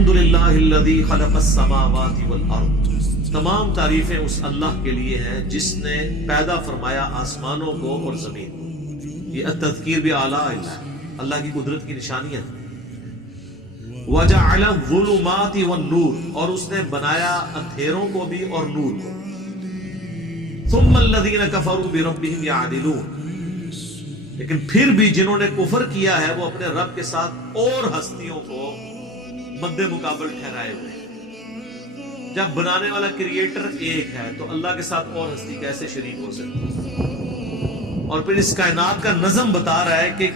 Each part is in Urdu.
الحمدللہ الذی خلق السماوات والارض، تمام تعریفیں اس اللہ کے لیے ہیں جس نے پیدا فرمایا آسمانوں کو اور زمین کو۔ یہ التذکیر بھی اعلیٰ اللہ کی قدرت کی نشانیاں ہیں۔ وجعل الظلمات والنور، اور اس نے بنایا اندھیروں کو بھی اور نور کو۔ ثم الذین کفروا بربہم یعدلون، لیکن پھر بھی جنہوں نے کفر کیا ہے وہ اپنے رب کے ساتھ اور ہستیوں کو مد مقابل ٹھہرائے ہوئے ہیں۔ جب بنانے والا کریٹر ایک ہے تو اللہ کے ساتھ اور ہستی کیسے شریک ہو سکتی ہے؟ اور پھر اس کائنات کا نظم بتا رہا ہے کہ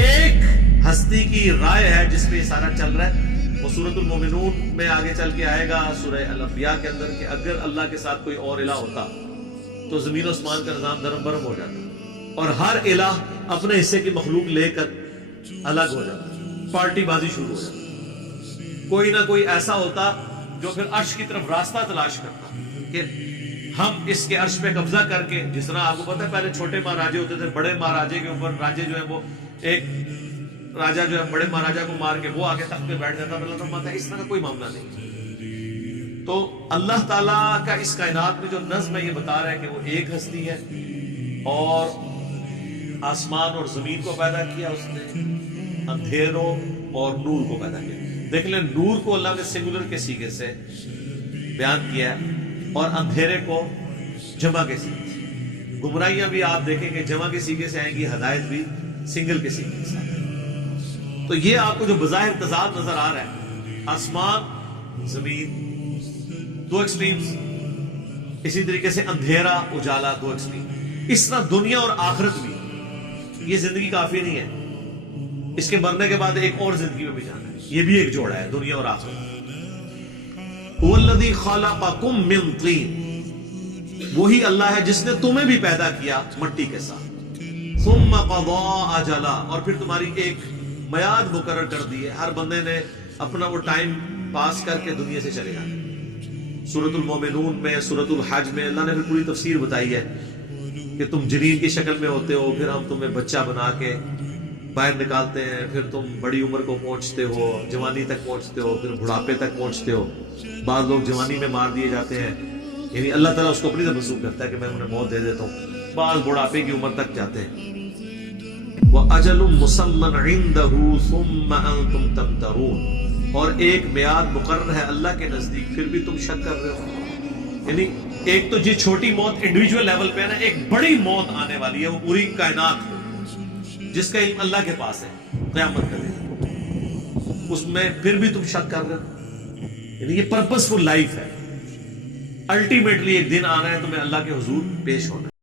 ایک ہستی کی رائے ہے جس پہ یہ سارا چل رہا ہے۔ وہ سورۃ المومنون میں آگے چل کے آئے گا، سورہ الانبیاء کے اندر، کہ اگر اللہ کے ساتھ کوئی اور الہ ہوتا تو زمین و اسمان کا نظام درم برم ہو جاتا، اور ہر الہ اپنے حصے کی مخلوق لے کر الگ ہو جاتا، پارٹی بازی شروع ہو جاتی۔ کوئی نہ کوئی ایسا ہوتا جو پھر عرش کی طرف راستہ تلاش کرتا کہ ہم اس کے عرش پہ قبضہ کر کے، جس طرح آپ کو پتا ہے پہلے چھوٹے مہاراجے ہوتے تھے، بڑے مہاراجے کے اوپر راجے جو ہے وہ ایک راجہ جو ہے بڑے مہاراجا کو مار کے وہ آگے تخت پہ بیٹھ جاتا، اللہ فرماتا ہے اس طرح کا کوئی معاملہ نہیں۔ تو اللہ تعالیٰ کا اس کائنات میں جو نظم ہے یہ بتا رہا ہے کہ وہ ایک ہستی ہے، اور آسمان اور زمین کو پیدا کیا اس نے، اندھیروں اور نور کو پیدا کیا۔ دیکھ لیں، نور کو اللہ نے سنگولر کے سیغے سے بیان کیا ہے اور اندھیرے کو جمع کے سیغے سے۔ گمراہیاں بھی آپ دیکھیں کہ جمع کے سیغے سے آئیں گی، ہدایت بھی سنگل کے سیغے سے آئیں گی۔ تو یہ آپ کو جو بظاہر تضاد نظر آ رہا ہے، آسمان زمین دو ایکسٹریمز، اسی طریقے سے اندھیرا اجالا دو ایکسٹریم، اس طرح دنیا اور آخرت بھی۔ یہ زندگی کافی نہیں ہے، اس کے مرنے کے بعد ایک اور زندگی میں بھی جانا ہے۔ یہ بھی ایک جوڑا ہے، دنیا اور آخرت۔ هو الذی خلقکم من طین، وہی اللہ ہے جس نے تمہیں بھی پیدا کیا مٹی کے ساتھ۔ ثم قضى اجلا، اور پھر تمہاری ایک میعاد مقرر کر دی ہے، ہر بندے نے اپنا وہ ٹائم پاس کر کے دنیا سے چلے جانا۔ سورۃ المومنون میں، سورۃ الحج میں اللہ نے پھر پوری تفسیر بتائی ہے کہ تم جنین کی شکل میں ہوتے ہو، پھر ہم تمہیں بچہ بنا کے باہر نکالتے ہیں، پھر تم بڑی عمر کو پہنچتے ہو، جوانی تک پہنچتے ہو، پھر بڑھاپے تک پہنچتے ہو۔ بعض لوگ جوانی میں مار دیے جاتے ہیں، یعنی اللہ تعالیٰ اس کو اپنی طرف منسوخ کرتا ہے کہ میں انہیں موت دے دیتا ہوں۔ بعض بڑھاپے کی عمر تک جاتے ہیں۔ وَأَجَلٌ مُّسَمًّى عِندَهُ ثُمَّ أَنتُمْ تَمْتَرُونَ، اور ایک میعاد مقرر ہے اللہ کے نزدیک، پھر بھی تم شک کر رہے ہو۔ یعنی ایک تو یہ چھوٹی موت انڈیویجول لیول پہ ہے نا، ایک بڑی موت آنے والی ہے، وہ پوری کائنات جس کا علم اللہ کے پاس ہے، قیامت کا دن، اس میں پھر بھی تم شک کر رہے ہو۔ یعنی یہ پرپس فل لائف ہے، الٹیمیٹلی ایک دن آنا ہے تمہیں اللہ کے حضور پیش ہونا ہے۔